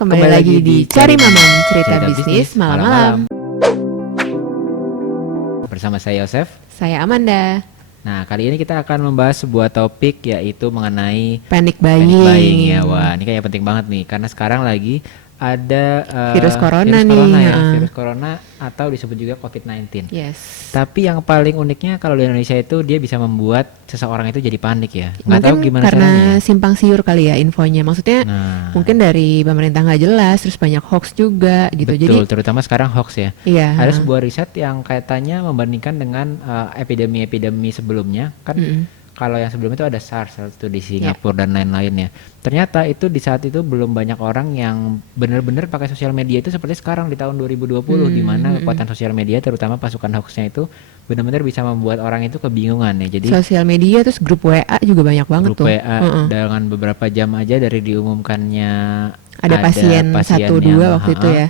kembali lagi di Cari Mamam, cerita bisnis malam-malam. Bersama saya Yosef. Saya Amanda. Nah, kali ini kita akan membahas sebuah topik yaitu mengenai Panic panic buying buying. ya. Wah, ini kayak penting banget nih karena sekarang lagi ada Virus corona nih, ya, heeh. virus corona atau disebut juga COVID-19. Yes. Tapi yang paling uniknya kalau di Indonesia itu dia bisa membuat seseorang itu jadi panik ya. Nggak Mungkin tahu gimana karena caranya ya. simpang siur kali ya infonya. Maksudnya Nah, mungkin dari pemerintah nggak jelas, terus banyak hoax juga gitu. betul, Jadi terutama sekarang hoax ya. iya. Ada sebuah riset yang kaitannya membandingkan dengan epidemi-epidemi sebelumnya kan. Kalau yang sebelum itu ada SARS itu di Singapura dan lain-lainnya. Ternyata itu di saat itu belum banyak orang yang benar-benar pakai sosial media itu seperti sekarang di tahun 2020 di mana kekuatan sosial media terutama pasukan hoaxnya itu benar-benar bisa membuat orang itu kebingungan ya. Jadi Sosial media terus grup WA juga banyak banget grup tuh. WA Heeh. dengan beberapa jam aja dari diumumkannya Ada pasien 1, 2 waktu itu ya.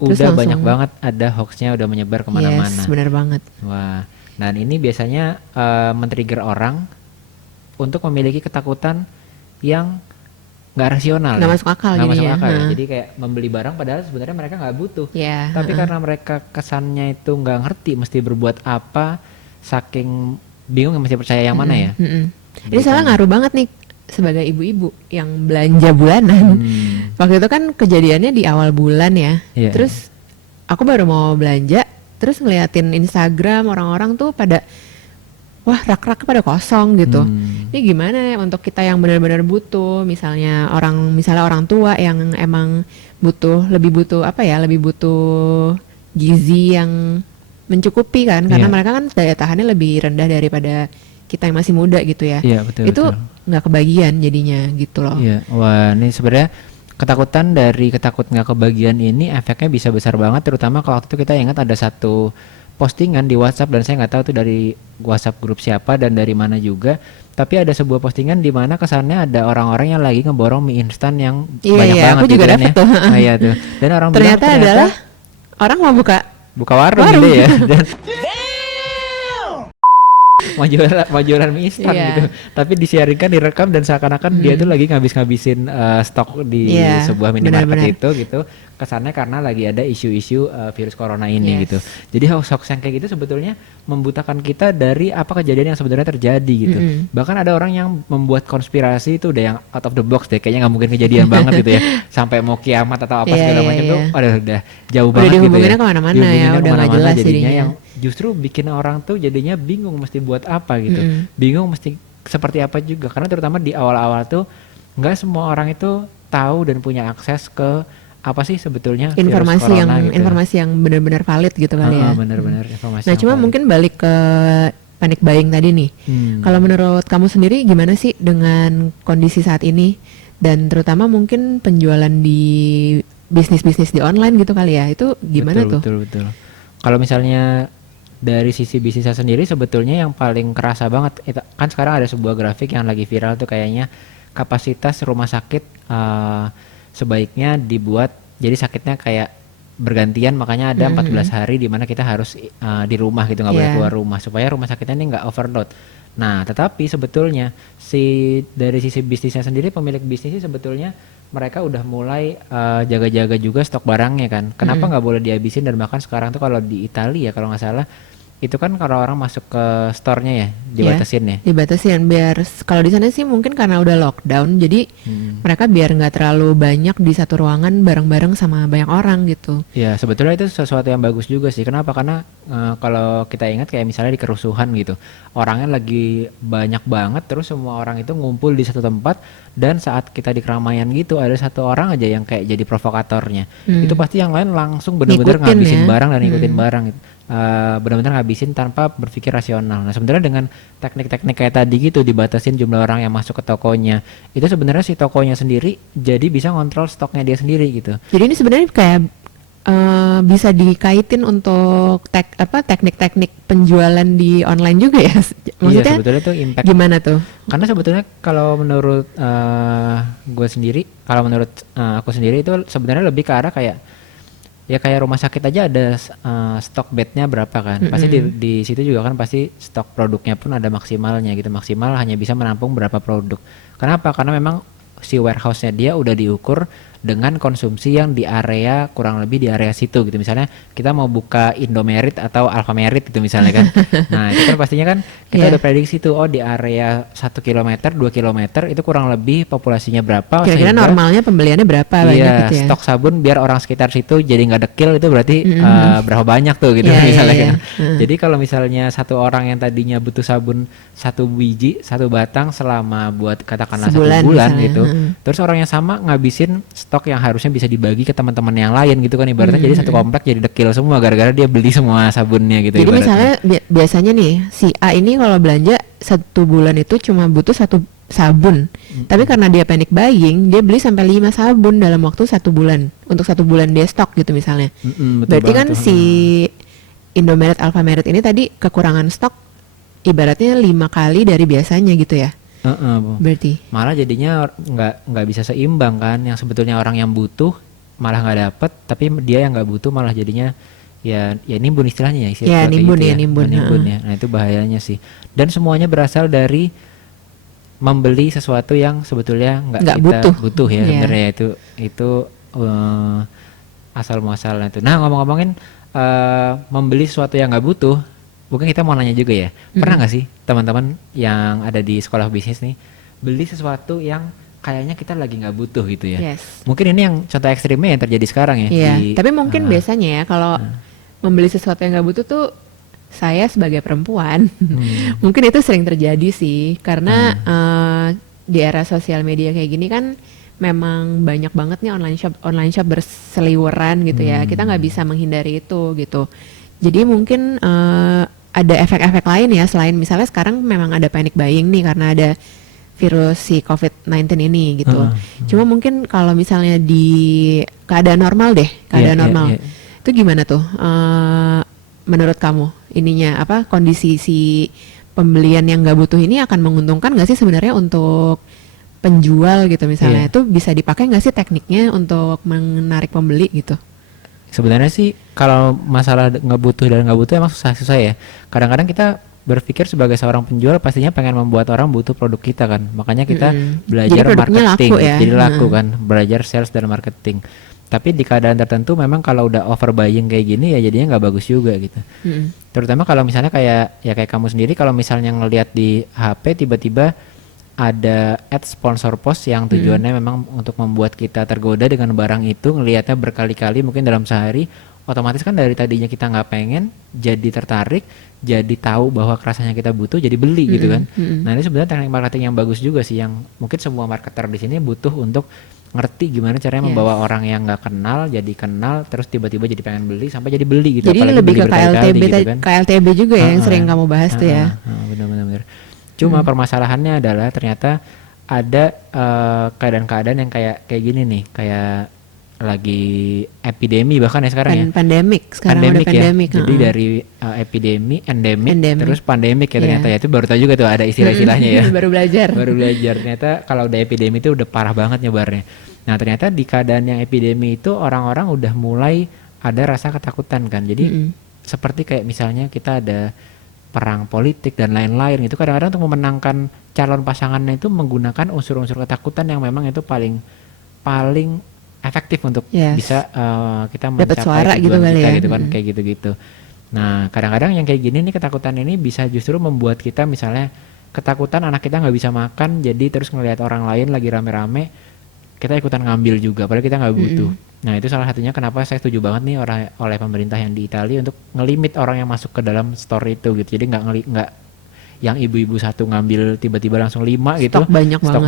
Terus udah langsung- banyak banget ada hoaxnya udah menyebar kemana-mana. Yes, benar banget. Wah, dan ini biasanya men-trigger orang untuk memiliki ketakutan yang nggak rasional, Nggak ya. masuk akal Nggak masuk jadinya, akal ya. ha. Jadi kayak membeli barang padahal sebenarnya mereka nggak butuh. Ya. Tapi heeh. karena mereka kesannya itu nggak ngerti mesti berbuat apa, saking bingung mesti percaya yang mana ya. Mm-mm. Ini Gitu. soalnya ngaruh banget nih sebagai ibu-ibu yang belanja bulanan. Waktu itu kan kejadiannya di awal bulan ya. Iya. Terus aku baru mau belanja, terus ngeliatin Instagram orang-orang tuh pada wah rak-raknya pada kosong gitu. Ini gimana ya untuk kita yang benar-benar butuh, misalnya orang tua yang emang lebih butuh gizi yang mencukupi kan, karena Iya. mereka kan daya tahannya lebih rendah daripada kita yang masih muda gitu ya. Iya, betul. Itu nggak kebagian jadinya gitu loh. Iya, wah ini sebenarnya ketakutan dari ketakut nggak kebagian ini efeknya bisa besar banget, terutama kalau waktu itu kita ingat ada satu postingan di WhatsApp dan saya nggak tahu tuh dari WhatsApp grup siapa dan dari mana juga, tapi ada sebuah postingan di mana kesannya ada orang-orang yang lagi ngeborong mie instan yang Iya, banyak iya, banget aku gitu juga kan dapet ya. tuh. Nah, iya tuh. Dan orang Ternyata bilang adalah orang mau buka buka warung warung. gitu ya dan mau jualan mie instan Iya. gitu, tapi disiarkan direkam dan seakan-akan dia tuh lagi ngabis-ngabisin stok di Iya, sebuah minimarket benar-benar. itu gitu, kesannya karena lagi ada isu-isu virus corona ini Yes. gitu. Jadi hoax yang kayak gitu sebetulnya membutakan kita dari apa kejadian yang sebenarnya terjadi gitu. Bahkan ada orang yang membuat konspirasi itu udah yang out of the box deh, kayaknya nggak mungkin kejadian banget gitu ya, sampai mau kiamat atau apa Iya, segala iya, macam tuh, iya. udah jauh Udah banget gitu ya. dihubunginnya kemana-mana ya, Dihubunginnya udah nggak kemana-mana jelas jadinya jadinya. yang justru bikin orang tuh jadinya bingung mesti buat apa gitu, bingung mesti seperti apa juga, karena terutama di awal-awal tuh nggak semua orang itu tahu dan punya akses ke apa sih sebetulnya virus corona gitu. informasi yang benar-benar valid gitu kali ya. Benar-benar informasi Nah, yang cuma valid. mungkin balik ke panic buying tadi nih. Kalau menurut kamu sendiri gimana sih dengan kondisi saat ini dan terutama mungkin penjualan di bisnis-bisnis di online gitu kali ya. Itu gimana tuh? Betul. Kalau misalnya dari sisi bisnisnya sendiri sebetulnya yang paling kerasa banget kan sekarang ada sebuah grafik yang lagi viral tuh kayaknya kapasitas rumah sakit sebaiknya dibuat jadi sakitnya kayak bergantian, makanya ada 14 hari di mana kita harus di rumah gitu, nggak boleh Iya. keluar rumah supaya rumah sakitnya ini nggak overload. Nah, tetapi sebetulnya dari sisi bisnisnya sendiri, pemilik bisnisnya sebetulnya mereka udah mulai jaga-jaga juga stok barangnya kan. Kenapa nggak boleh dihabisin, dan bahkan sekarang tuh kalau di Italia ya kalau nggak salah itu kan kalau orang masuk ke store-nya ya dibatasin ya. Dibatasin biar kalau di sana sih mungkin karena udah lockdown jadi mereka biar nggak terlalu banyak di satu ruangan bareng-bareng sama banyak orang gitu. Ya sebetulnya itu sesuatu yang bagus juga sih. Kenapa? Karena kalau kita ingat kayak misalnya di kerusuhan gitu, orangnya lagi banyak banget, terus semua orang itu ngumpul di satu tempat, dan saat kita di keramaian gitu ada satu orang aja yang kayak jadi provokatornya, itu pasti yang lain langsung benar-benar Ngikutin ngabisin ya. barang dan ngikutin barang gitu. Benar-benar ngabisin tanpa berpikir rasional. Nah sebenarnya dengan teknik-teknik kayak tadi gitu, dibatasin jumlah orang yang masuk ke tokonya, itu sebenarnya si tokonya sendiri jadi bisa ngontrol stoknya dia sendiri gitu. Jadi ini sebenarnya kayak bisa dikaitin untuk teknik-teknik penjualan di online juga ya. Maksudnya Iya sebetulnya tuh impact. gimana tuh? Karena sebetulnya kalau menurut gue sendiri, kalau menurut aku sendiri itu sebenarnya lebih ke arah kayak ya kayak rumah sakit aja ada stok bednya berapa kan, pasti di situ juga kan pasti stok produknya pun ada maksimalnya gitu, maksimal hanya bisa menampung berapa produk. Kenapa? Karena memang si warehouse-nya dia udah diukur dengan konsumsi yang di area kurang lebih di area situ gitu. Misalnya kita mau buka Indomerit atau Alfamart gitu misalnya kan. Nah itu kan pastinya kan kita udah prediksi tuh, oh di area 1 kilometer 2 kilometer itu kurang lebih populasinya berapa. Kira-kira normalnya pembeliannya berapa banyak gitu ya. Stok sabun biar orang sekitar situ jadi nggak dekil itu berarti berapa banyak tuh gitu misalnya kan. Jadi kalau misalnya satu orang yang tadinya butuh sabun 1 biji 1 batang selama buat katakanlah 1 bulan misalnya, gitu. Terus orang yang sama ngabisin stok yang harusnya bisa dibagi ke teman-teman yang lain gitu kan, ibaratnya jadi satu komplek jadi dekil semua gara-gara dia beli semua sabunnya gitu. Jadi ibaratnya. misalnya biasanya nih si A ini kalau belanja 1 bulan itu cuma butuh 1 sabun, tapi karena dia panic buying dia beli sampai 5 sabun dalam waktu 1 bulan untuk 1 bulan dia stok gitu misalnya. Berarti kan si Indomaret Alfamart ini tadi kekurangan stok ibaratnya 5 kali dari biasanya gitu ya. Berarti malah jadinya nggak bisa seimbang kan, yang sebetulnya orang yang butuh malah nggak dapet, tapi dia yang nggak butuh malah jadinya ya nimbun istilahnya ya, nimbun gitu ya, nimbun ya. Nah itu bahayanya sih, dan semuanya berasal dari membeli sesuatu yang sebetulnya nggak kita butuh ya sebenarnya. Itu asal muasalnya itu. Nah ngomongin membeli sesuatu yang nggak butuh, mungkin kita mau nanya juga ya, pernah nggak sih teman-teman yang ada di sekolah bisnis nih beli sesuatu yang kayaknya kita lagi nggak butuh gitu ya? Mungkin ini yang contoh ekstrimnya yang terjadi sekarang ya. Tapi mungkin biasanya ya kalau membeli sesuatu yang nggak butuh tuh saya sebagai perempuan mungkin itu sering terjadi sih, karena di era sosial media kayak gini kan memang banyak banget nih online shop berseliweran gitu ya, kita nggak bisa menghindari itu gitu. Jadi mungkin ada efek-efek lain ya selain misalnya sekarang memang ada panic buying nih karena ada virus si COVID-19 ini gitu. Cuma mungkin kalau misalnya di keadaan normal deh, normal itu gimana tuh menurut kamu ininya apa, kondisi si pembelian yang nggak butuh ini akan menguntungkan nggak sih sebenarnya untuk penjual gitu misalnya? Itu bisa dipakai nggak sih tekniknya untuk menarik pembeli gitu? Sebenarnya sih kalau masalah nggak butuh dan nggak butuh emang susah ya. Kadang-kadang kita berpikir sebagai seorang penjual pastinya pengen membuat orang butuh produk kita kan, makanya kita belajar marketing, jadi laku kan, belajar sales dan marketing. Tapi di keadaan tertentu memang kalau udah overbuying kayak gini ya jadinya nggak bagus juga gitu. Terutama kalau misalnya kayak kamu sendiri, kalau misalnya ngelihat di HP tiba-tiba ada ad sponsor post yang tujuannya memang untuk membuat kita tergoda dengan barang itu, ngelihatnya berkali-kali mungkin dalam sehari, otomatis kan dari tadinya kita nggak pengen jadi tertarik, jadi tahu bahwa rasanya kita butuh, jadi beli gitu kan. Nah ini sebenarnya teknik marketing yang bagus juga sih, yang mungkin semua marketer di sini butuh untuk ngerti gimana caranya membawa orang yang nggak kenal jadi kenal, terus tiba-tiba jadi pengen beli sampai jadi beli gitu. Jadi lebih ke KLTB gitu kan. KLTB juga ya yang sering kamu bahas tuh ya. Benar-benar. Cuma permasalahannya adalah ternyata ada keadaan-keadaan yang kayak gini nih, kayak lagi epidemi bahkan ya sekarang ya. Pandemik sekarang udah pandemik. Ya. Jadi dari epidemi, endemik, terus pandemik ya ternyata ya. Itu baru tahu juga tuh ada istilah-istilahnya ya. Baru belajar Ternyata kalau udah epidemi itu udah parah banget nyebarnya. Nah ternyata di keadaan yang epidemi itu orang-orang udah mulai ada rasa ketakutan kan. Jadi seperti kayak misalnya kita ada perang politik dan lain-lain itu, kadang-kadang untuk memenangkan calon pasangannya itu menggunakan unsur-unsur ketakutan yang memang itu paling efektif untuk bisa kita mencapai tujuan kita gitu kan, kayak gitu-gitu. Nah kadang-kadang yang kayak gini nih, ketakutan ini bisa justru membuat kita misalnya ketakutan anak kita nggak bisa makan, jadi terus ngelihat orang lain lagi rame-rame kita ikutan ngambil juga padahal kita nggak butuh. Nah itu salah satunya kenapa saya setuju banget nih oleh pemerintah yang di Italia untuk ngelimit orang yang masuk ke dalam store itu gitu. Jadi nggak yang ibu-ibu satu ngambil tiba-tiba langsung 5 gitu, stok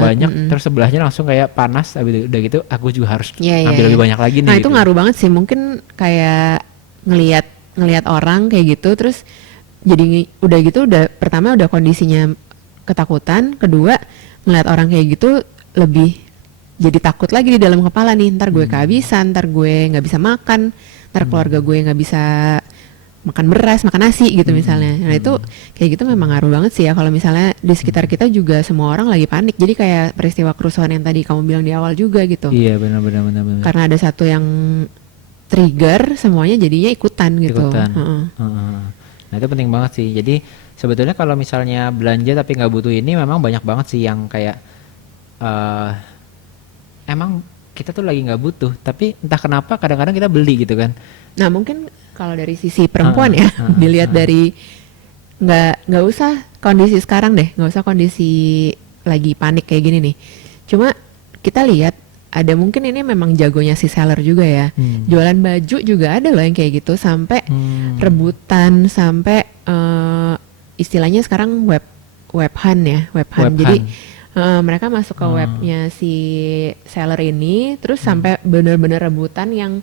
banyak terus sebelahnya langsung kayak panas, udah gitu aku juga harus ngambil lebih banyak lagi nih. Nah gitu. itu ngaruh banget sih, mungkin kayak ngelihat orang kayak gitu, terus jadi udah pertama udah kondisinya ketakutan, kedua ngelihat orang kayak gitu lebih jadi takut lagi di dalam kepala nih, ntar gue kehabisan, ntar gue nggak bisa makan, ntar keluarga gue nggak bisa makan beras, makan nasi gitu misalnya. Nah itu kayak gitu memang ngaruh banget sih ya, kalau misalnya di sekitar kita juga semua orang lagi panik, jadi kayak peristiwa kerusuhan yang tadi kamu bilang di awal juga gitu. Iya benar. Karena ada satu yang trigger, semuanya jadinya ikutan gitu. Nah itu penting banget sih. Jadi sebetulnya kalau misalnya belanja tapi nggak butuh ini, memang banyak banget sih yang kayak emang kita tuh lagi nggak butuh, tapi entah kenapa kadang-kadang kita beli gitu kan. Nah mungkin kalau dari sisi perempuan ya, dilihat dari nggak usah kondisi sekarang deh, nggak usah kondisi lagi panik kayak gini nih. Cuma kita lihat ada mungkin ini memang jagonya si seller juga ya. Jualan baju juga ada loh yang kayak gitu, sampai rebutan, sampai istilahnya sekarang web hunt ya, web hunt. Jadi mereka masuk ke webnya si seller ini, terus sampai bener-bener rebutan yang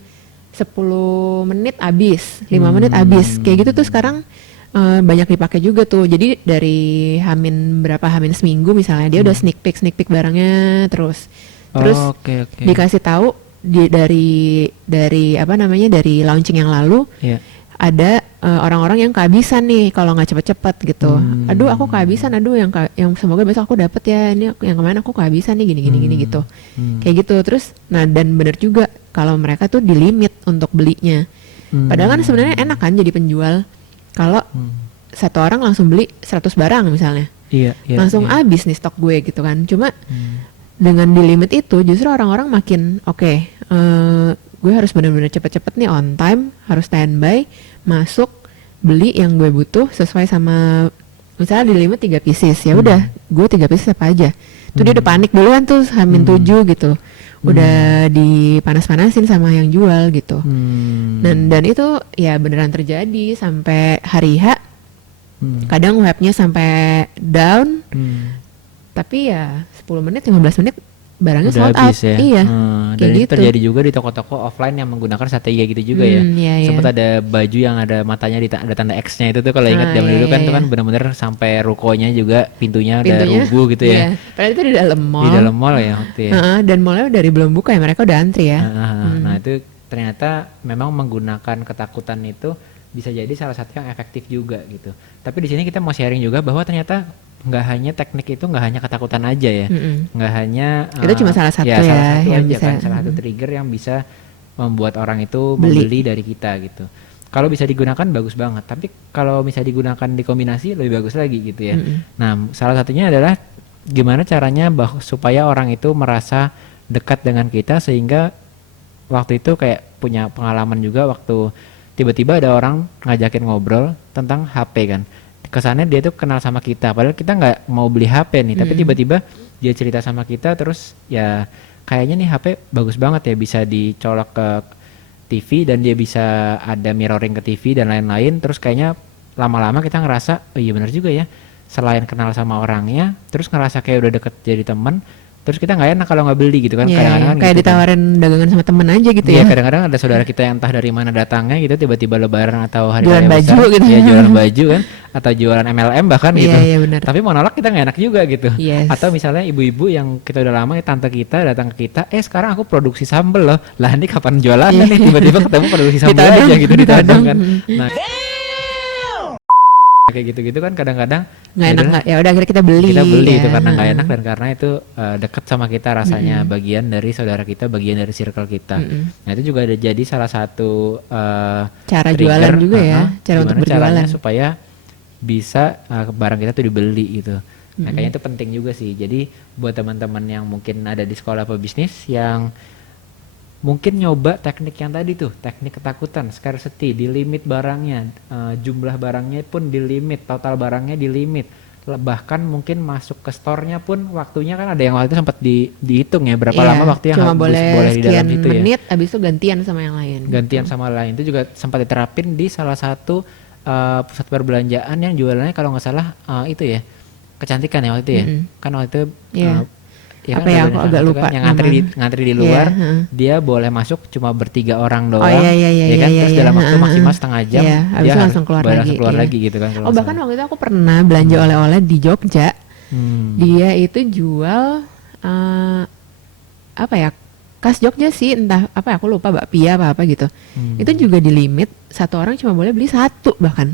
10 menit habis, 5 menit habis. Kayak gitu tuh sekarang banyak dipakai juga tuh. Jadi dari hamin seminggu misalnya dia udah sneak peek barangnya terus dikasih tahu dari apa namanya, dari launching yang lalu ada orang-orang yang kehabisan nih kalau nggak cepet-cepet gitu. Aduh aku kehabisan, aduh yang semoga besok aku dapet ya, ini yang kemarin aku kehabisan nih gini gitu. Kayak gitu. Terus nah, dan bener juga kalau mereka tuh di limit untuk belinya. Padahal kan sebenarnya enak kan jadi penjual kalau satu orang langsung beli 100 barang misalnya. Langsung habis nih stok gue gitu kan. Cuma dengan di limit itu justru orang-orang makin gue harus benar-benar cepet-cepet nih, on time, harus standby, masuk, beli yang gue butuh sesuai sama, misalnya di limit 3 pieces, ya udah, gue 3 pieces apa aja. Tuh dia udah panik duluan tuh, hamin 7 gitu, udah dipanas-panasin sama yang jual gitu. Dan itu ya beneran terjadi sampai hari H, kadang webnya sampai down, tapi ya 10 menit, 15 menit barangnya udah sold out. Ya? Iya. Dan ini gitu. terjadi juga di toko-toko offline yang menggunakan strategi gitu juga ya. Sempat ada baju yang ada matanya ada tanda X-nya itu tuh, kalau ingat zaman dulu kan tuh kan benar-benar sampai rukonya juga pintunya ada rubuh gitu ya. Padahal itu di dalam mall. Di dalam mall ya waktu ya. Dan mallnya dari belum buka ya, mereka udah antri ya. Nah itu ternyata memang menggunakan ketakutan itu bisa jadi salah satu yang efektif juga gitu. Tapi di sini kita mau sharing juga bahwa ternyata nggak hanya teknik itu, nggak hanya ketakutan aja ya, nggak hanya itu cuma salah satu ya salah satu yang aja bisa, kan, salah satu trigger yang bisa membuat orang itu membeli dari kita gitu. Kalau bisa digunakan bagus banget, tapi kalau bisa digunakan dikombinasi lebih bagus lagi gitu ya. Nah salah satunya adalah gimana caranya supaya orang itu merasa dekat dengan kita, sehingga waktu itu kayak punya pengalaman juga waktu tiba-tiba ada orang ngajakin ngobrol tentang HP kan. Kesannya dia tuh kenal sama kita, padahal kita nggak mau beli HP nih, tapi tiba-tiba dia cerita sama kita, terus ya kayaknya nih HP bagus banget ya, bisa dicolok ke TV dan dia bisa ada mirroring ke TV dan lain-lain. Terus kayaknya lama-lama kita ngerasa, oh iya benar juga ya, selain kenal sama orangnya, terus ngerasa kayak udah deket jadi teman, terus kita nggak enak kalau nggak beli gitu kan. Kadang-kadang kayak gitu ditawarin dagangan sama temen aja gitu ya. Kadang-kadang ada saudara kita yang entah dari mana datangnya gitu, tiba-tiba lebaran atau hari jualan raya baju besar, gitu. Ya jualan baju kan, atau jualan MLM bahkan gitu. Benar. Tapi mau nolak kita nggak enak juga gitu. Yes. Atau misalnya ibu-ibu yang kita udah lama, tante kita datang ke kita, sekarang aku produksi sambel loh, lah ini kapan jualannya nih, tiba-tiba ketemu produksi sambel aja gitu, ditodong kan. Nah kayak gitu-gitu kan kadang-kadang nggak enak, nggak ya udah akhirnya kita beli itu karena nggak enak, dan karena itu dekat sama kita rasanya, bagian dari saudara kita, bagian dari circle kita. Nah itu juga ada jadi salah satu cara trigger, jualan juga ya, cara untuk berjualan caranya supaya bisa barang kita tuh dibeli gitu. Nah kayaknya itu penting juga sih. Jadi buat teman-teman yang mungkin ada di sekolah apa bisnis yang mungkin nyoba teknik yang tadi tuh, teknik ketakutan, scarcity, di limit barangnya, jumlah barangnya pun di limit, total barangnya di limit, bahkan mungkin masuk ke store-nya pun waktunya kan ada yang waktu itu sempat dihitung ya berapa lama waktu yang cuma boleh di dalam sekian situ menit, ya. abis itu gantian sama yang lain. Gantian sama lain itu juga sempat diterapin di salah satu pusat perbelanjaan yang jualannya kalau nggak salah itu ya kecantikan ya waktu itu ya. Kan waktu itu ya apa ya, aku agak lupa kan, yang ngantri di luar, dia boleh masuk cuma bertiga orang doang, terus dalam waktu maksimal setengah jam dia langsung keluar lagi gitu kan. Bahkan waktu itu aku pernah belanja oleh-oleh di Jogja. Dia itu jual apa ya, khas Jogja sih, entah apa ya, aku lupa, bakpia apa gitu. Itu juga di limit, satu orang cuma boleh beli satu, bahkan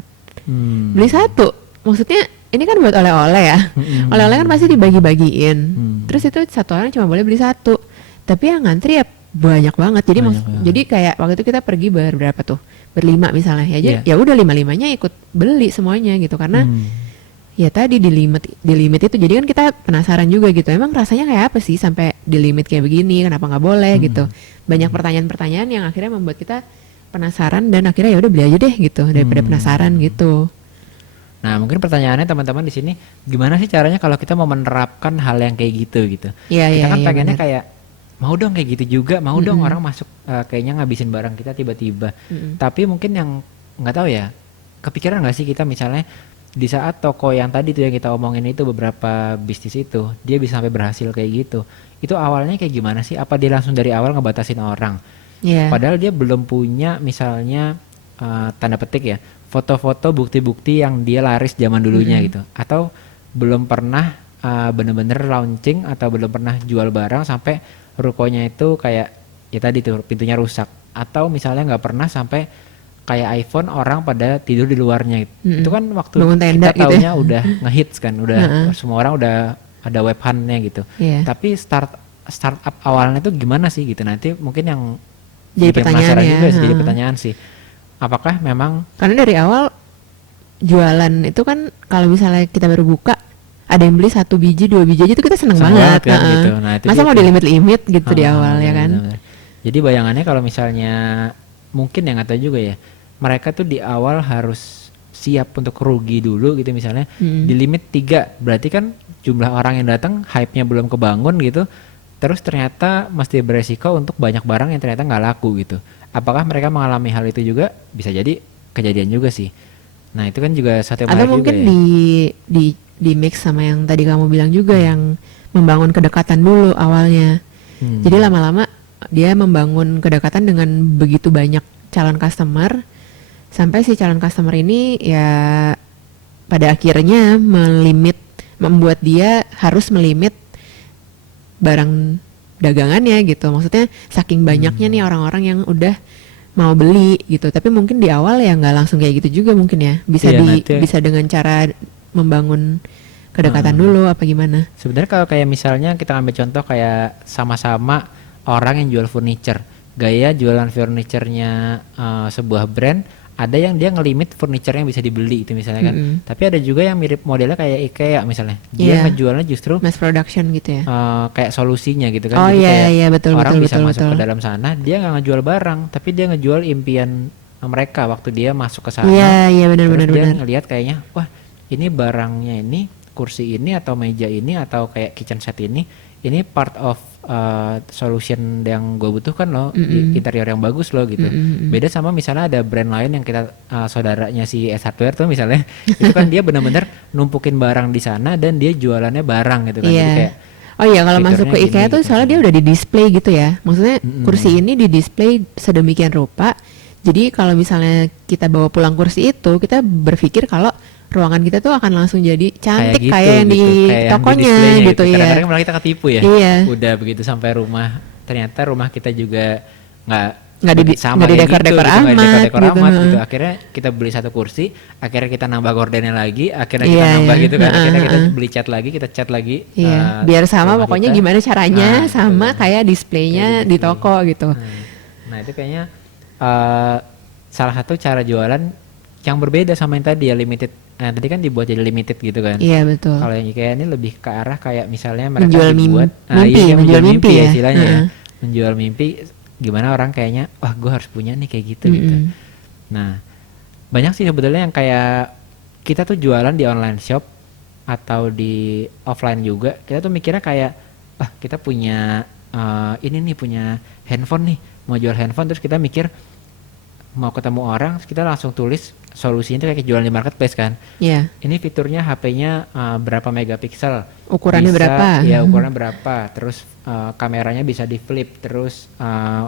beli satu, maksudnya ini kan buat oleh-oleh ya. Oleh-oleh kan pasti dibagi-bagiin. Terus itu satu orang cuma boleh beli satu. Tapi yang ngantri ya banyak banget. Jadi jadi kayak waktu itu kita pergi berapa tuh? Berlima misalnya. Ya udah 5-5-nya ikut beli semuanya gitu, karena ya tadi di limit itu. Jadi kan kita penasaran juga gitu. Emang rasanya kayak apa sih sampai di limit kayak begini? Kenapa nggak boleh gitu? Banyak pertanyaan-pertanyaan yang akhirnya membuat kita penasaran dan akhirnya ya udah beli aja deh gitu daripada penasaran gitu. Nah, mungkin pertanyaannya teman-teman di sini, gimana sih caranya kalau kita mau menerapkan hal yang kayak gitu gitu? Iya, Kita iya, kan iya, pengennya benar. kayak mau dong kayak gitu juga, mau dong orang masuk kayaknya ngabisin barang kita tiba-tiba. Tapi mungkin yang nggak tahu ya, kepikiran nggak sih kita misalnya di saat toko yang tadi tuh yang kita omongin itu beberapa bisnis itu, dia bisa sampai berhasil kayak gitu. Itu awalnya kayak gimana sih? Apa dia langsung dari awal ngebatasin orang? Iya. Padahal dia belum punya misalnya tanda petik ya, foto-foto bukti-bukti yang dia laris zaman dulunya gitu. Atau belum pernah bener-bener launching atau belum pernah jual barang sampai rukonya itu kayak ya tadi tuh pintunya rusak. Atau misalnya nggak pernah sampai kayak iPhone orang pada tidur di luarnya gitu. Itu kan waktu Bangun tenda kita gitu ya. taunya udah ngehits kan, udah semua orang udah ada web hunt-nya gitu. Iya. Tapi startup awalnya itu gimana sih gitu. Nanti mungkin yang Jadi bikin pertanyaan penasaran ya. juga sih, jadi pertanyaan sih. Apakah memang Karena dari awal jualan itu kan kalau misalnya kita baru buka ada yang beli 1 biji 2 biji aja tuh kita seneng Seneng banget. banget kan Heeh. gitu. Nah, itu Masa dia mau tuh. di-limit gitu di awal ya kan? Bener-bener. Jadi bayangannya kalau misalnya mungkin yang nggak tahu juga ya, mereka tuh di awal harus siap untuk rugi dulu gitu misalnya. Di limit 3, berarti kan jumlah orang yang datang hype-nya belum kebangun gitu. Terus ternyata mesti beresiko untuk banyak barang yang ternyata nggak laku gitu. Apakah mereka mengalami hal itu juga? Bisa jadi kejadian juga sih. Nah itu kan juga satu yang Atau menarik mungkin juga ya. di mix sama yang tadi kamu bilang juga yang membangun kedekatan dulu awalnya. Jadi lama-lama dia membangun kedekatan dengan begitu banyak calon customer sampai si calon customer ini ya pada akhirnya membuat dia harus melimit barang dagangannya gitu. Maksudnya saking banyaknya nih orang-orang yang udah mau beli gitu. Tapi mungkin di awal ya nggak langsung kayak gitu juga mungkin ya. Bisa Iya, nanti- bisa dengan cara membangun kedekatan dulu apa gimana? Sebenarnya kalau kayak misalnya kita ambil contoh kayak sama-sama orang yang jual furniture, gaya jualan furniturnya sebuah brand, ada yang dia ngelimit furniture yang bisa dibeli itu misalnya kan. Tapi ada juga yang mirip modelnya kayak IKEA misalnya, dia Iya. ngejualnya justru Mass production gitu ya. kayak solusinya gitu kan. Oh Jadi iya kayak iya betul orang betul bisa betul masuk betul. ke dalam sana, dia nggak ngejual barang, tapi dia ngejual impian mereka waktu dia masuk ke sana. Iya iya benar Terus benar dia benar. ngelihat kayaknya, wah ini barangnya ini, kursi ini atau meja ini atau kayak kitchen set ini part of solution yang gue butuhkan loh, interior yang bagus loh gitu. Beda sama misalnya ada brand lain yang kita saudaranya si S Hardware tuh misalnya, itu kan dia benar-benar numpukin barang di sana dan dia jualannya barang gitu kan. Jadi Iya. kayak Oh iya kalau masuk fiturnya ke IKEA gini tuh gitu. soalnya dia udah di display gitu ya. Maksudnya kursi ini di display sedemikian rupa. Jadi kalau misalnya kita bawa pulang kursi itu, kita berpikir kalau ruangan kita tuh akan langsung jadi cantik kayak yang di kayak yang tokonya displaynya gitu ya. Kadang-kadang malah kita ketipu ya. Iya. Udah begitu sampai rumah, ternyata rumah kita juga nggak Nggak di- sama nggak kayak didekor-dekor gitu, nggak amat, didekor-dekor gitu, amat heeh. gitu. Akhirnya kita beli satu kursi, akhirnya kita nambah gordennya lagi, akhirnya kita Iya, nambah iya. gitu kan. Akhirnya kita Heeh. beli cat lagi, kita cat lagi. Iya, biar sama rumah pokoknya kita. gimana caranya Nah, sama betul. kayak displaynya Kayak di display. toko gitu. Nah itu kayaknya salah satu cara jualan yang berbeda sama yang tadi ya, limited. Nah tadi kan dibuat jadi limited gitu kan. Iya betul. Kalau yang IKEA ini lebih ke arah kayak misalnya mereka Menjual dibuat mimpi, iya, menjual mimpi ya ya. istilahnya ya. Heeh. Menjual mimpi, gimana orang kayaknya wah gue harus punya nih kayak gitu gitu. Nah banyak sih sebetulnya yang kayak kita tuh jualan di online shop atau di offline juga, kita tuh mikirnya kayak kita punya ini nih, punya handphone nih, mau jual handphone, terus kita mikir mau ketemu orang, terus kita langsung tulis solusinya itu kayak jualan di marketplace kan. Iya. Ini fiturnya HP-nya berapa megapiksel, Ukurannya berapa? ya ukurannya berapa, terus kameranya bisa di flip, terus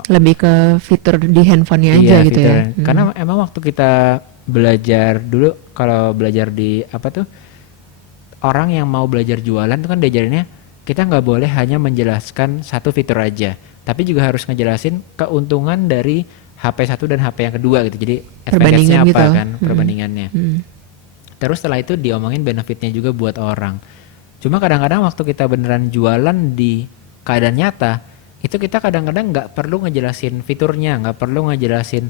Lebih ke fitur di handphonenya aja iya, gitu ya. fiturnya. Karena emang waktu kita belajar dulu, kalau belajar di apa tuh, orang yang mau belajar jualan tuh kan diajarinnya kita nggak boleh hanya menjelaskan satu fitur aja, tapi juga harus ngejelasin keuntungan dari HP satu dan HP yang kedua gitu. Jadi Perbandingan advantage-nya apa gitu. kan, perbandingannya. Terus setelah itu diomongin benefitnya juga buat orang. Cuma kadang-kadang waktu kita beneran jualan di keadaan nyata, itu kita kadang-kadang nggak perlu ngejelasin fiturnya, nggak perlu ngejelasin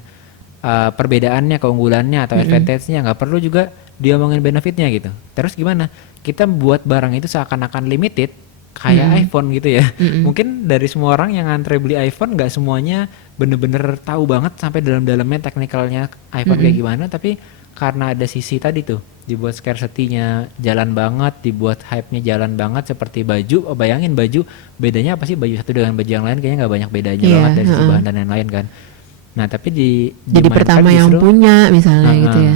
perbedaannya, keunggulannya atau advantage-nya, nggak perlu juga dia ngomongin benefitnya gitu. Terus gimana? Kita buat barang itu seakan-akan limited kayak iPhone gitu ya. Mungkin dari semua orang yang antre beli iPhone nggak semuanya bener-bener tahu banget sampai dalam-dalamnya teknikalnya iPhone kayak gimana, tapi karena ada sisi tadi tuh dibuat scarcity-nya jalan banget, dibuat hype-nya jalan banget seperti baju. Bayangin baju, bedanya apa sih baju satu dengan baju yang lain, kayaknya nggak banyak bedanya banget dari sisi bahan dan lain-lain kan. Nah tapi jadi pertama yang punya misalnya gitu ya.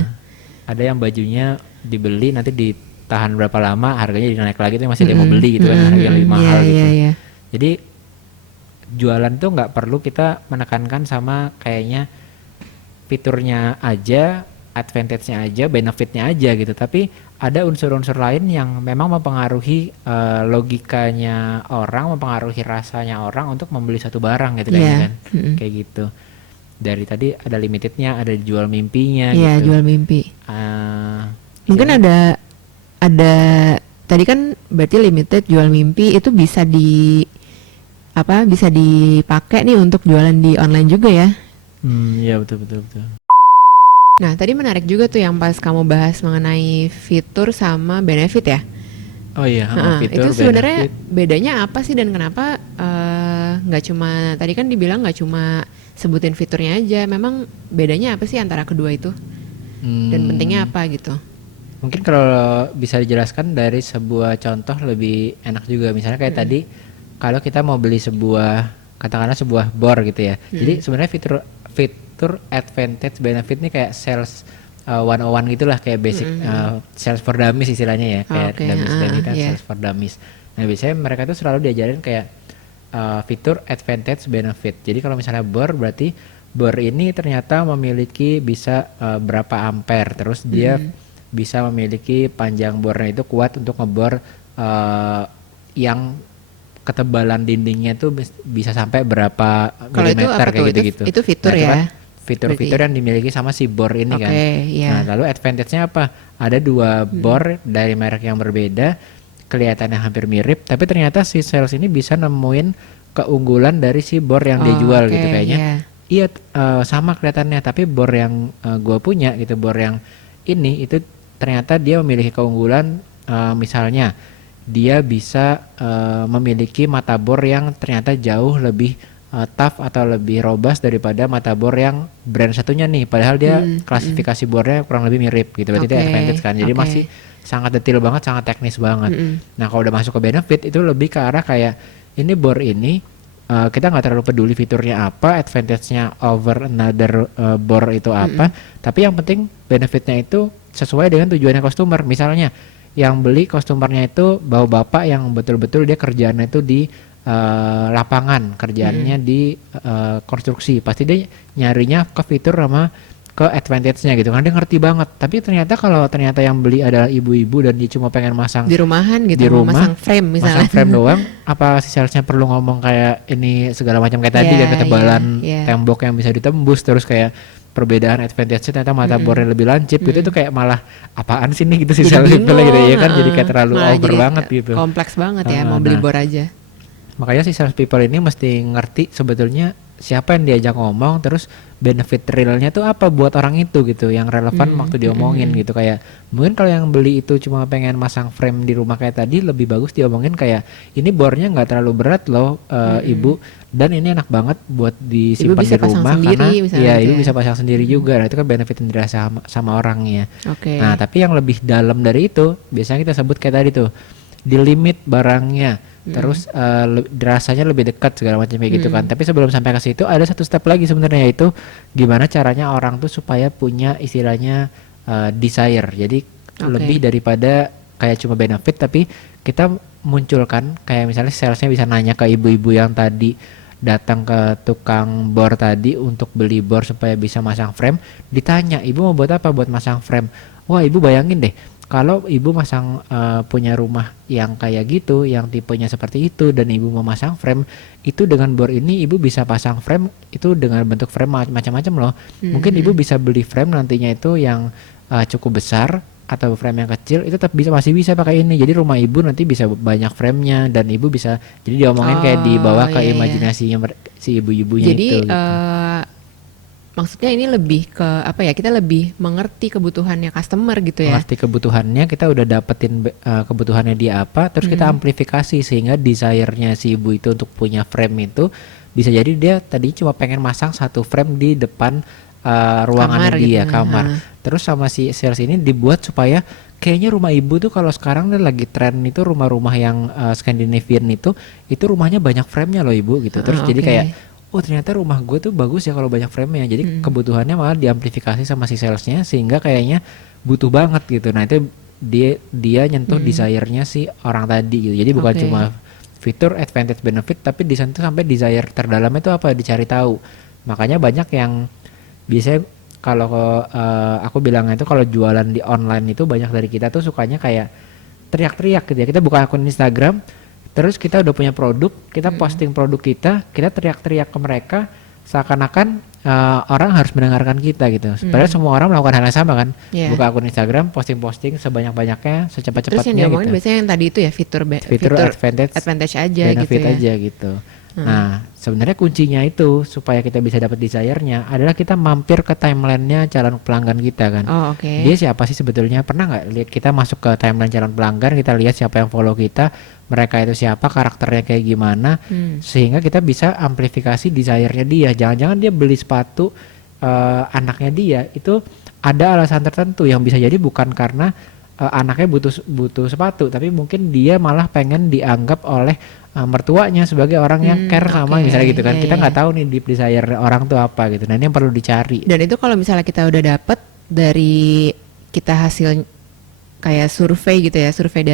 Ada yang bajunya dibeli nanti ditahan berapa lama harganya dinaik lagi tuh masih dia mau beli gitu kan, harga lebih mahal gitu. Jadi jualan tuh nggak perlu kita menekankan sama kayaknya fiturnya aja, advantage-nya aja, benefit-nya aja gitu, tapi ada unsur-unsur lain yang memang mempengaruhi logikanya orang, mempengaruhi rasanya orang untuk membeli satu barang gitu kan. Kayak gitu. Dari tadi ada limitednya, ada jual mimpinya gitu. Jual mimpi. Mungkin ada tadi kan berarti limited, jual mimpi itu bisa bisa dipakai nih untuk jualan di online juga ya. Iya betul. Nah, tadi menarik juga tuh yang pas kamu bahas mengenai fitur sama benefit ya. Oh iya, fitur, itu sebenarnya bedanya apa sih dan kenapa nggak cuma tadi kan dibilang nggak cuma sebutin fiturnya aja, memang bedanya apa sih antara kedua itu dan pentingnya apa gitu? Mungkin kalau bisa dijelaskan dari sebuah contoh lebih enak juga, misalnya kayak tadi kalau kita mau beli katakanlah sebuah bor gitu ya. Jadi sebenarnya fitur advantage benefit ini kayak sales 101 gitulah, kayak basic sales for dummies istilahnya ya, kayak dummies sales for dummies. Nah biasanya mereka tuh selalu diajarin kayak fitur advantage benefit. Jadi kalau misalnya bor, berarti bor ini ternyata memiliki bisa berapa ampere, terus dia bisa memiliki panjang bornya itu kuat untuk ngebor yang ketebalan dindingnya tuh bisa sampai berapa milimeter kayak gitu-gitu. Itu fitur ya. Fitur-fitur yang dimiliki sama si bor ini kan. Nah, lalu advantage-nya apa? Ada dua bor dari merek yang berbeda, kelihatannya hampir mirip, tapi ternyata si sales ini bisa nemuin keunggulan dari si bor yang dia jual gitu kayaknya. Iya, sama kelihatannya, tapi bor yang gua punya gitu, bor yang ini itu ternyata dia memiliki keunggulan, misalnya dia bisa memiliki mata bor yang ternyata jauh lebih tough atau lebih robust daripada mata bor yang brand satunya nih, padahal dia klasifikasi bornya kurang lebih mirip gitu, berarti itu advantage kan. Jadi masih sangat detail banget, sangat teknis banget. Nah kalau udah masuk ke benefit itu lebih ke arah kayak ini bor ini kita nggak terlalu peduli fiturnya apa, advantage-nya over another bor itu apa, tapi yang penting benefitnya itu sesuai dengan tujuannya customer. Misalnya yang beli customernya itu bapak yang betul-betul dia kerjaannya itu di lapangan, kerjaannya di konstruksi, pasti dia nyarinya ke fitur sama ke advantage-nya gitu kan, dia ngerti banget. Tapi ternyata kalau ternyata yang beli adalah ibu-ibu dan dia cuma pengen masang di rumahan gitu, di rumah, masang frame misalnya, masang frame doang, apa si salesnya perlu ngomong kayak ini segala macam kayak tadi kan, ketebalan tembok yang bisa ditembus, terus kayak perbedaan advantage-nya ternyata mata bornya lebih lancip gitu, itu kayak malah apaan sih nih gitu si sales gitu ya kan, jadi kayak terlalu over banget gitu, kompleks banget ya mau beli bor aja. Makanya si sales people ini mesti ngerti sebetulnya siapa yang diajak ngomong, terus benefit realnya tuh apa buat orang itu gitu, yang relevan waktu diomongin gitu. Kayak mungkin kalau yang beli itu cuma pengen masang frame di rumah kayak tadi, lebih bagus diomongin kayak ini bornya nggak terlalu berat loh ibu, dan ini enak banget buat disimpan di rumah karena ya ibu bisa pasang sendiri juga. Nah, itu kan benefit yang dirasa sama orangnya. Nah tapi yang lebih dalam dari itu biasanya kita sebut kayak tadi tuh di limit barangnya, terus rasanya lebih dekat segala macam kayak gitu kan. Tapi sebelum sampai ke situ ada satu step lagi sebenarnya, yaitu gimana caranya orang tuh supaya punya istilahnya desire. Jadi lebih daripada kayak cuma benefit, tapi kita munculkan kayak misalnya salesnya bisa nanya ke ibu-ibu yang tadi datang ke tukang bor tadi untuk beli bor supaya bisa masang frame, ditanya ibu mau buat apa, buat masang frame. Wah ibu bayangin deh kalau ibu masang punya rumah yang kayak gitu, yang tipenya seperti itu, dan ibu mau masang frame, itu dengan bor ini ibu bisa pasang frame itu dengan bentuk frame macam-macam loh. Mungkin ibu bisa beli frame nantinya itu yang cukup besar atau frame yang kecil, itu tetap masih bisa pakai ini. Jadi rumah ibu nanti bisa banyak framenya, dan ibu bisa, jadi diomongin kayak dibawa ke imajinasinya si ibu-ibunya jadi, itu. Gitu. maksudnya ini lebih ke apa ya? Kita lebih mengerti kebutuhannya customer gitu ya. Mengerti kebutuhannya, kita udah dapetin kebutuhannya dia apa, terus kita amplifikasi sehingga desire-nya si ibu itu untuk punya frame itu bisa jadi dia tadi cuma pengen masang satu frame di depan ruangannya Kamar dia, gitu. kamar. Terus sama si sales ini dibuat supaya kayaknya rumah ibu tuh kalau sekarang nih lagi tren itu rumah-rumah yang Scandinavian itu rumahnya banyak frame-nya loh ibu gitu. Terus jadi Oke. kayak oh ternyata rumah gue tuh bagus ya kalau banyak frame-nya. Jadi kebutuhannya malah diamplifikasi sama si salesnya sehingga kayaknya butuh banget gitu. Nah itu dia nyentuh desire-nya si orang tadi gitu. Jadi bukan Oke. cuma fitur, advantage, benefit, tapi di sana tuh sampai desire terdalamnya itu apa dicari tahu. Makanya banyak yang biasanya kalau aku bilangnya itu kalau jualan di online itu banyak dari kita tuh sukanya kayak teriak-teriak gitu ya. Kita buka akun Instagram, terus kita udah punya produk, kita posting produk kita teriak-teriak ke mereka seakan-akan orang harus mendengarkan kita gitu. Padahal semua orang melakukan hal yang sama kan. Iya. Buka akun Instagram, posting-posting sebanyak-banyaknya, Terus yang secepat-cepatnya diomongin gitu. biasanya yang tadi itu ya fitur Fitur advantage aja gitu benefit ya. aja gitu. Nah, sebenarnya kuncinya itu supaya kita bisa dapat desire-nya adalah kita mampir ke timeline-nya calon pelanggan kita kan. Oh, oke. Dia siapa sih sebetulnya? Pernah nggak lihat kita masuk ke timeline calon pelanggan, kita lihat siapa yang follow kita, mereka itu siapa, karakternya kayak gimana, sehingga kita bisa amplifikasi desire-nya dia. Jangan-jangan dia beli sepatu anaknya dia itu ada alasan tertentu yang bisa jadi bukan karena anaknya butuh sepatu, tapi mungkin dia malah pengen dianggap oleh mertuanya sebagai orang yang care sama Oke. misalnya gitu kan. Iya, Kita iya. nggak tahu nih deep desire orang tuh apa gitu. Nah ini yang perlu dicari. Dan itu kalau misalnya kita udah dapet dari kita hasil kayak survei gitu ya, survei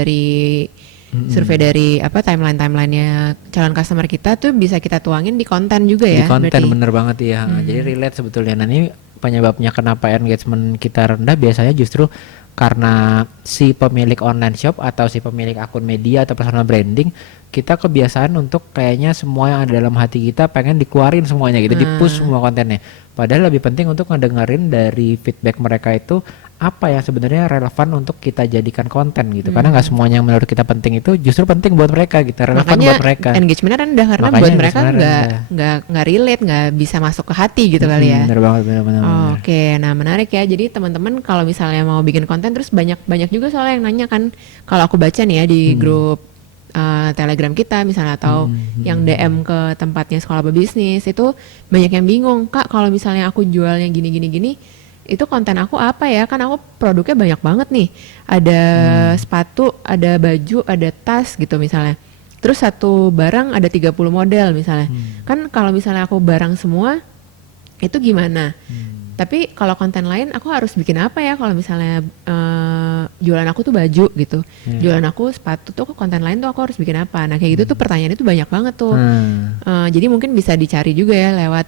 dari apa timelinenya calon customer kita tuh bisa kita tuangin di konten juga ya. Di konten berarti? bener banget ya. Jadi relate sebetulnya. Nah ini penyebabnya kenapa engagement kita rendah biasanya justru karena si pemilik online shop atau si pemilik akun media atau personal branding kita kebiasaan untuk kayaknya semua yang ada dalam hati kita pengen dikeluarin semuanya gitu, di-push semua kontennya. Padahal lebih penting untuk ngedengerin dari feedback mereka itu apa yang sebenarnya relevan untuk kita jadikan konten gitu. Karena nggak semuanya yang menurut kita penting itu justru penting buat mereka gitu, relevan Makanya buat mereka. engagementnya rendah karena Makanya buat mereka engagementnya nggak relate, nggak bisa masuk ke hati gitu kali ya. Bener banget, bener. Oh, oke, nah menarik ya. Jadi teman-teman kalau misalnya mau bikin konten terus banyak juga soalnya yang nanya kan. Kalau aku baca nih ya di grup Telegram kita misalnya atau yang DM ke tempatnya sekolah berbisnis itu banyak yang bingung, Kak kalau misalnya aku jualnya gini itu konten aku apa ya, kan aku produknya banyak banget nih, ada sepatu, ada baju, ada tas gitu misalnya, terus satu barang ada 30 model misalnya, kan kalau misalnya aku barang semua itu gimana? Tapi kalau konten lain aku harus bikin apa ya kalau misalnya jualan aku tuh baju gitu, jualan aku sepatu tuh konten lain tuh aku harus bikin apa? Nah kayak gitu tuh pertanyaan itu banyak banget tuh. Jadi mungkin bisa dicari juga ya lewat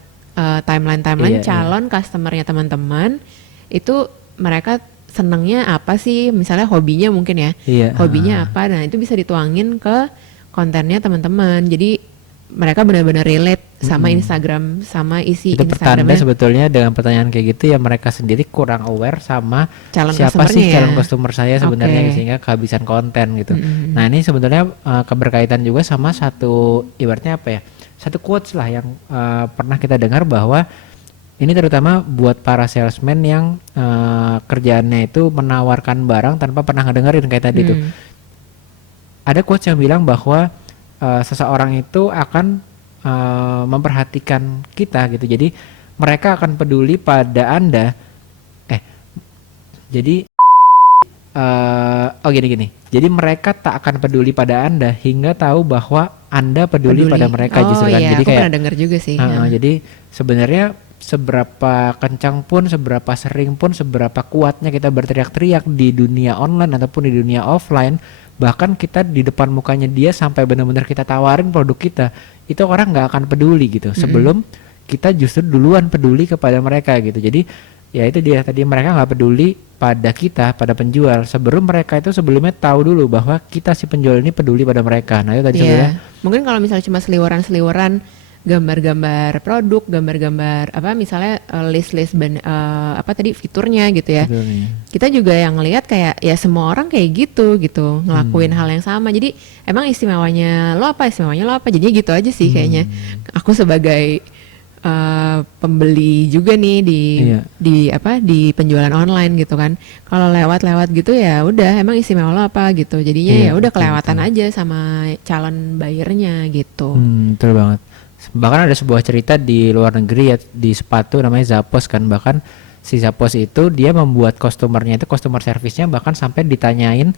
timeline Iya, calon customernya teman-teman itu mereka senengnya apa sih? Misalnya hobinya mungkin ya, Iya, hobinya apa? Nah itu bisa dituangin ke kontennya teman-teman. Jadi mereka benar-benar relate sama Instagram, sama isi itu pertanda Instagramnya sebetulnya dengan pertanyaan kayak gitu ya mereka sendiri kurang aware sama calon siapa sih customernya ya. calon customer saya sebenarnya Oke. sehingga kehabisan konten gitu. Nah ini sebenarnya keberkaitan juga sama satu ibaratnya apa ya, satu quotes lah yang pernah kita dengar bahwa ini terutama buat para salesman yang kerjaannya itu menawarkan barang tanpa pernah ngedengerin kayak tadi tuh. Ada quotes yang bilang bahwa seseorang itu akan memperhatikan kita gitu. Jadi mereka akan peduli pada Anda. Jadi gini. Jadi mereka tak akan peduli pada Anda hingga tahu bahwa Anda peduli pada mereka justru kan. Iya, Jadi aku kayak pernah dengar juga sih. jadi sebenarnya seberapa kencang pun, seberapa sering pun, seberapa kuatnya kita berteriak-teriak di dunia online ataupun di dunia offline, bahkan kita di depan mukanya dia sampai benar-benar kita tawarin produk kita, itu orang nggak akan peduli gitu. Sebelum kita justru duluan peduli kepada mereka gitu. Jadi ya itu dia tadi, mereka nggak peduli pada kita, pada penjual sebelum mereka itu sebelumnya tahu dulu bahwa kita si penjual ini peduli pada mereka. Nah itu tadi sebenarnya Mungkin kalau misalnya cuma seliweran gambar-gambar produk, gambar-gambar apa misalnya list-list apa tadi fiturnya gitu ya. sebetulnya. Kita juga yang ngelihat kayak ya semua orang kayak gitu ngelakuin hal yang sama. Jadi emang istimewanya lo apa, istimewanya lo apa. Jadinya gitu aja sih kayaknya. Aku sebagai pembeli juga nih Iya. di penjualan online gitu kan. Kalau lewat-lewat gitu ya udah emang istimewa lo apa gitu. Jadinya Iya, ya udah betul, kelewatan betul. aja sama calon buyernya gitu. Betul banget. Bahkan ada sebuah cerita di luar negeri ya, di sepatu namanya Zappos kan, bahkan si Zappos itu dia membuat customer service-nya bahkan sampai ditanyain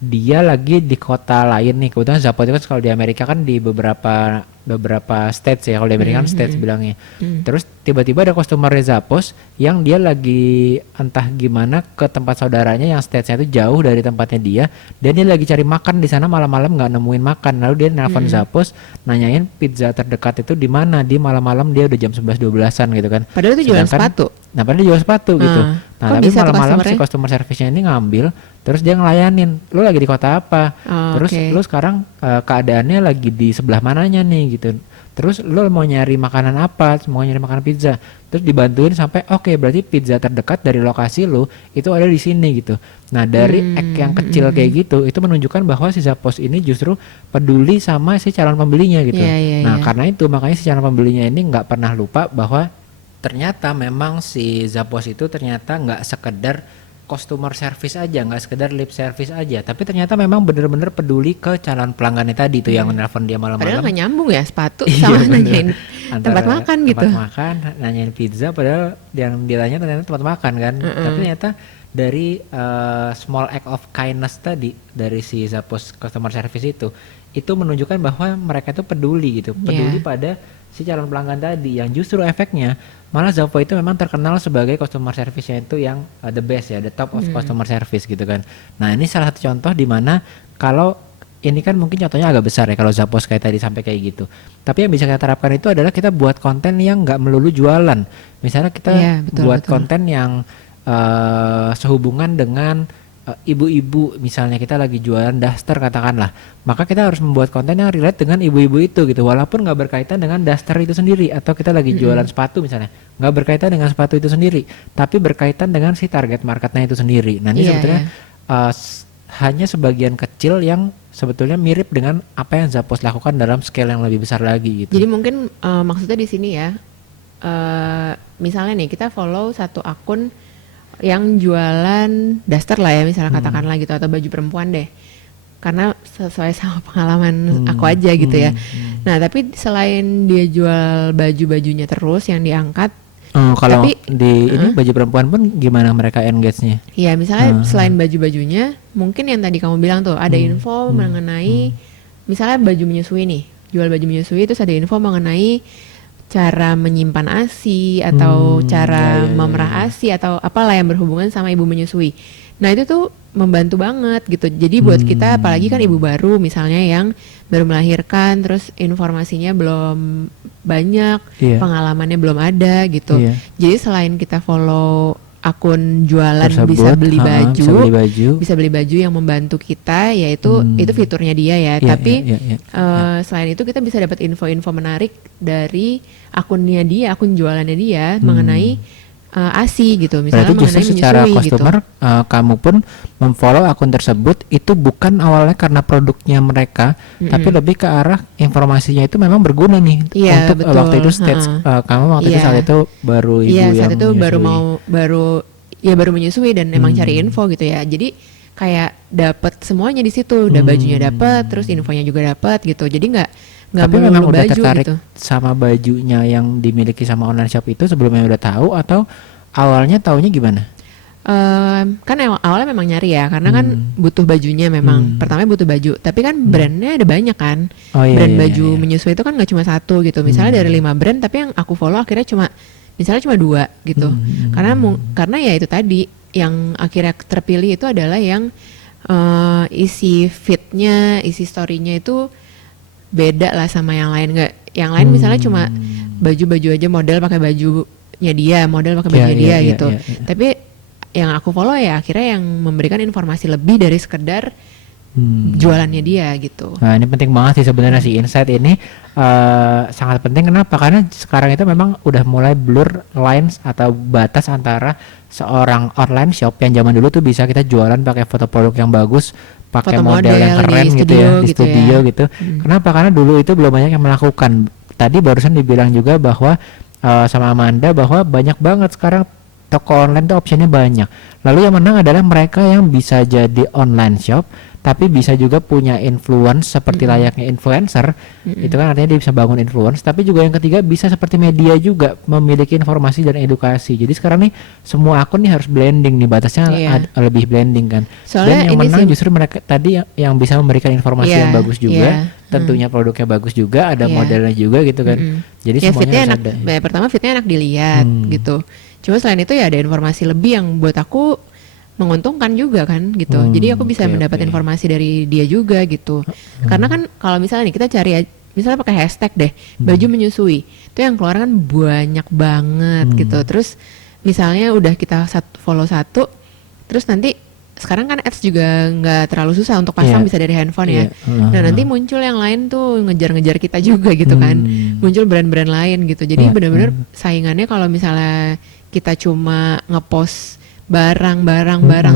dia lagi di kota lain nih. Kebetulan Zappos itu kan kalau di Amerika kan di beberapa states ya, kalau di Amerika kan states bilangnya. Terus tiba-tiba ada customer Zappos yang dia lagi entah gimana ke tempat saudaranya yang statesnya itu jauh dari tempatnya dia, dan dia lagi cari makan di sana malam-malam nggak nemuin makan. Lalu dia nelpon Zappos nanyain pizza terdekat itu di mana. Di malam-malam dia udah jam 11-12an gitu kan. Padahal itu jualan Sedangkan- sepatu. Nah, padahal dia jual sepatu gitu. Nah, Kok tapi bisa tuh malam-malam si customer-nya? customer service-nya ini ngambil, terus dia ngelayanin, lu lagi di kota apa? Oh, Terus oke. lu sekarang keadaannya lagi di sebelah mananya nih gitu. Terus lu mau nyari makanan apa? Mau nyari makanan pizza. Terus dibantuin sampai oke, berarti pizza terdekat dari lokasi lu itu ada di sini gitu. Nah, dari act yang kecil kayak gitu itu menunjukkan bahwa si Zappos ini justru peduli sama si calon pembelinya gitu. Iya, iya, Nah, iya. karena itu makanya si calon pembelinya ini nggak pernah lupa bahwa ternyata memang si Zappos itu ternyata nggak sekedar customer service aja, nggak sekedar lip service aja, tapi ternyata memang bener-bener peduli ke calon pelanggannya tadi tuh yang menelpon dia Padahal malam-malam. nggak nyambung ya sepatu Iya, sama bener. nanyain Antara tempat makan gitu. Tempat makan, nanyain pizza, padahal yang ditanya ternyata tempat makan kan. Tapi ternyata dari small act of kindness tadi dari si Zappos customer service itu menunjukkan bahwa mereka itu peduli gitu, peduli Iya. pada si calon pelanggan tadi, yang justru efeknya malah Zappos itu memang terkenal sebagai customer service-nya itu yang the best ya, the top of customer service gitu kan. Nah, ini salah satu contoh di mana kalau ini kan mungkin contohnya agak besar ya kalau Zappos kayak tadi sampai kayak gitu. Tapi yang bisa kita terapkan itu adalah kita buat konten yang nggak melulu jualan. Misalnya kita Iya, betul, buat betul. konten yang sehubungan dengan ibu-ibu, misalnya kita lagi jualan daster katakanlah, maka kita harus membuat konten yang relate dengan ibu-ibu itu gitu, walaupun nggak berkaitan dengan daster itu sendiri, atau kita lagi jualan sepatu misalnya, nggak berkaitan dengan sepatu itu sendiri, tapi berkaitan dengan si target marketnya itu sendiri. Nah, ini Iya, sebetulnya hanya sebagian kecil yang sebetulnya mirip dengan apa yang Zappos lakukan dalam scale yang lebih besar lagi gitu. Jadi mungkin maksudnya di sini ya, misalnya nih kita follow satu akun yang jualan daster lah ya, misalnya katakanlah gitu, atau baju perempuan deh, karena sesuai sama pengalaman aku aja gitu ya. Nah, tapi selain dia jual baju-bajunya terus yang diangkat, Kalau tapi- di ini baju perempuan pun gimana mereka engage-nya? ya misalnya selain baju-bajunya, mungkin yang tadi kamu bilang tuh ada info mengenai, misalnya baju menyusui nih, jual baju menyusui, terus ada info mengenai cara menyimpan ASI atau cara memerah ASI atau apalah yang berhubungan sama ibu menyusui. Nah, itu tuh membantu banget gitu. Jadi buat kita, apalagi kan ibu baru misalnya yang baru melahirkan, terus informasinya belum banyak, Iya. pengalamannya belum ada gitu. Iya. Jadi selain kita follow akun jualan, Tersebut, bisa beli baju, bisa beli baju. yang membantu kita, yaitu itu fiturnya dia ya. Iya, Tapi iya, iya, iya. selain itu kita bisa dapat info-info menarik dari akunnya dia, akun jualannya dia mengenai ASI gitu, misalnya Berarti justru mengenai secara menyusui gitu. customer kamu pun memfollow akun tersebut itu bukan awalnya karena produknya mereka, tapi lebih ke arah informasinya itu memang berguna nih Iya, untuk betul. waktu itu stage kamu waktu itu Iya. saat itu baru ibu Iya, yang saat itu menyusui. baru menyusui dan emang cari info gitu ya. Jadi kayak dapat semuanya di situ, udah bajunya dapat, terus infonya juga dapat gitu. Jadi nggak Tapi melulu memang udah baju tertarik gitu. sama bajunya yang dimiliki sama online shop itu sebelumnya udah tahu, atau awalnya taunya gimana? Kan awalnya memang nyari ya, karena kan butuh bajunya memang. Pertama butuh baju, tapi kan brandnya ada banyak kan. Oh, iya, Brand iya, baju iya. menyusui itu kan nggak cuma satu gitu. Misalnya dari 5 brand, tapi yang aku follow akhirnya misalnya cuma 2 gitu. Karena ya itu tadi yang akhirnya terpilih itu adalah yang isi feednya, isi storynya itu beda lah sama yang lain. Nggak, yang lain misalnya cuma baju-baju aja, model pakai bajunya dia, model pakai bajunya dia iya, gitu. iya, iya. Tapi yang aku follow ya akhirnya yang memberikan informasi lebih dari sekedar jualannya dia gitu. Nah, ini penting banget sih sebenarnya si insight ini sangat penting. Kenapa? Karena sekarang itu memang udah mulai blur lines atau batas antara seorang online shop yang zaman dulu tuh bisa kita jualan pakai foto produk yang bagus, pakai Foto model yang model di keren gitu ya, studio di gitu studio ya. gitu. Kenapa? Karena dulu itu belum banyak yang melakukan. Tadi barusan dibilang juga bahwa sama Amanda bahwa banyak banget sekarang toko online tuh optionnya banyak. Lalu yang menang adalah mereka yang bisa jadi online shop tapi bisa juga punya influence seperti layaknya influencer. Itu kan artinya dia bisa bangun influence, tapi juga yang ketiga bisa seperti media juga, memiliki informasi dan edukasi. Jadi sekarang nih semua akun nih harus blending nih, batasnya lebih blending kan. Soalnya dan yang menang justru mereka tadi yang bisa memberikan informasi yang bagus juga, tentunya produknya bagus juga, ada modelnya juga gitu kan. Jadi semuanya enak, pertama fitnya enak dilihat gitu. Cuma selain itu ya ada informasi lebih yang buat aku menguntungkan juga kan gitu. Jadi aku bisa mendapat informasi dari dia juga gitu. Karena kan kalau misalnya nih kita cari misalnya pakai hashtag deh baju menyusui, itu yang keluar kan banyak banget gitu. Terus misalnya udah kita follow satu, terus nanti sekarang kan ads juga nggak terlalu susah untuk pasang, bisa dari handphone ya. Nah nanti muncul yang lain tuh ngejar-ngejar kita juga gitu kan. Muncul brand-brand lain gitu. Jadi benar-benar saingannya kalau misalnya kita cuma ngepost barang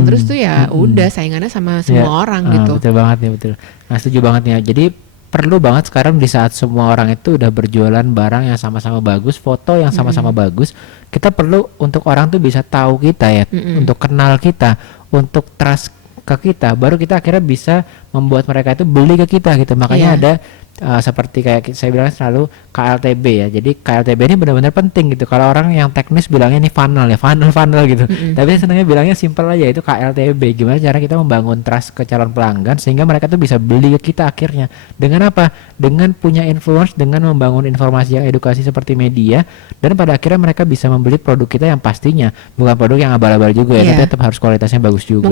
terus tuh ya udah saingannya sama semua orang gitu. Betul banget nih, betul. Nah setuju banget nih. Jadi perlu banget sekarang di saat semua orang itu udah berjualan barang yang sama-sama bagus, foto yang sama-sama bagus, kita perlu untuk orang tuh bisa tahu kita ya, untuk kenal kita, untuk trust ke kita, baru kita akhirnya bisa membuat mereka itu beli ke kita gitu. Makanya ada seperti kayak saya bilang selalu KLTB ya. Jadi KLTB ini benar-benar penting gitu. Kalau orang yang teknis bilangnya ini funnel ya, funnel gitu. Tapi saya senangnya bilangnya simple aja, itu KLTB. Gimana cara kita membangun trust ke calon pelanggan sehingga mereka tuh bisa beli ke kita akhirnya. Dengan apa? Dengan punya influence, dengan membangun informasi yang edukasi seperti media, dan pada akhirnya mereka bisa membeli produk kita yang pastinya bukan produk yang abal-abal juga ya, tapi tetap harus kualitasnya bagus juga.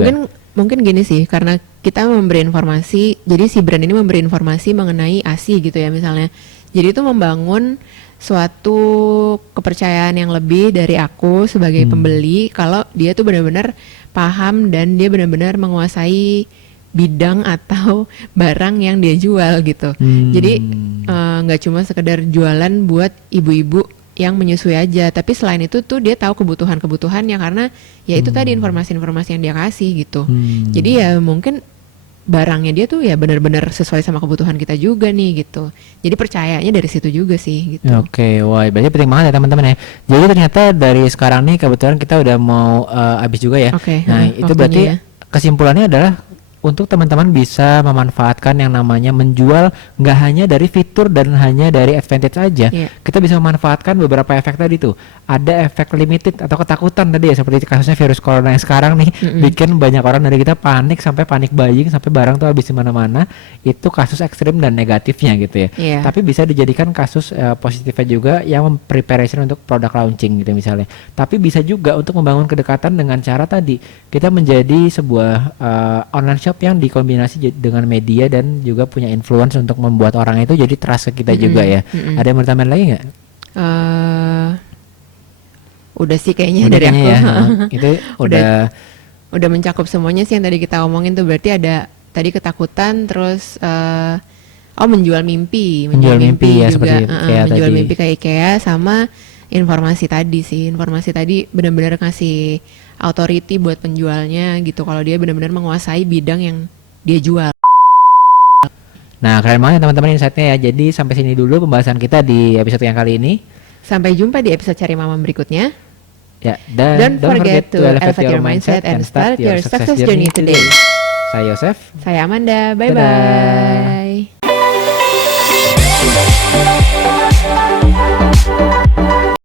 Mungkin gini sih, karena kita memberi informasi, jadi si brand ini memberi informasi mengenai ASI gitu ya misalnya. Jadi itu membangun suatu kepercayaan yang lebih dari aku sebagai pembeli, kalau dia tuh benar-benar paham dan dia benar-benar menguasai bidang atau barang yang dia jual gitu. Jadi nggak cuma sekedar jualan buat ibu-ibu yang menyusui aja, tapi selain itu tuh dia tahu kebutuhannya, karena ya itu tadi informasi-informasi yang dia kasih gitu. Jadi ya mungkin barangnya dia tuh ya benar-benar sesuai sama kebutuhan kita juga nih gitu. Jadi percayanya dari situ juga sih gitu. Oke, wah berarti penting banget ya teman-teman ya. Jadi ternyata dari sekarang nih kebetulan kita udah mau habis juga ya. Nah itu berarti kesimpulannya adalah untuk teman-teman bisa memanfaatkan yang namanya menjual nggak hanya dari fitur dan hanya dari advantage aja. Kita bisa memanfaatkan beberapa efek tadi tuh. Ada efek limited atau ketakutan tadi ya, seperti kasusnya virus corona yang sekarang nih bikin banyak orang dari kita panik sampai panik buying sampai barang tuh habis di mana-mana. Itu kasus ekstrim dan negatifnya gitu ya. Tapi bisa dijadikan kasus positifnya juga yang preparation untuk produk launching gitu misalnya. Tapi bisa juga untuk membangun kedekatan dengan cara tadi kita menjadi sebuah online shop yang dikombinasi dengan media dan juga punya influence untuk membuat orang itu jadi trust ke kita juga ya. Ada yang mau tambahin lagi nggak? Udah sih kayaknya dari aku ya. Itu udah mencakup semuanya sih yang tadi kita omongin tuh. Berarti ada tadi ketakutan, terus menjual mimpi ya, juga, menjual tadi. mimpi ke IKEA, sama informasi tadi sih. Informasi tadi benar-benar ngasih authority buat penjualnya gitu, kalau dia benar-benar menguasai bidang yang dia jual. Nah keren banget teman-teman insight-nya ya. Jadi sampai sini dulu pembahasan kita di episode yang kali ini. Sampai jumpa di episode Cari Mama berikutnya. Ya, dan don't forget to elevate your mindset and start your success journey today. Saya Yosef. Saya Amanda. Bye-bye.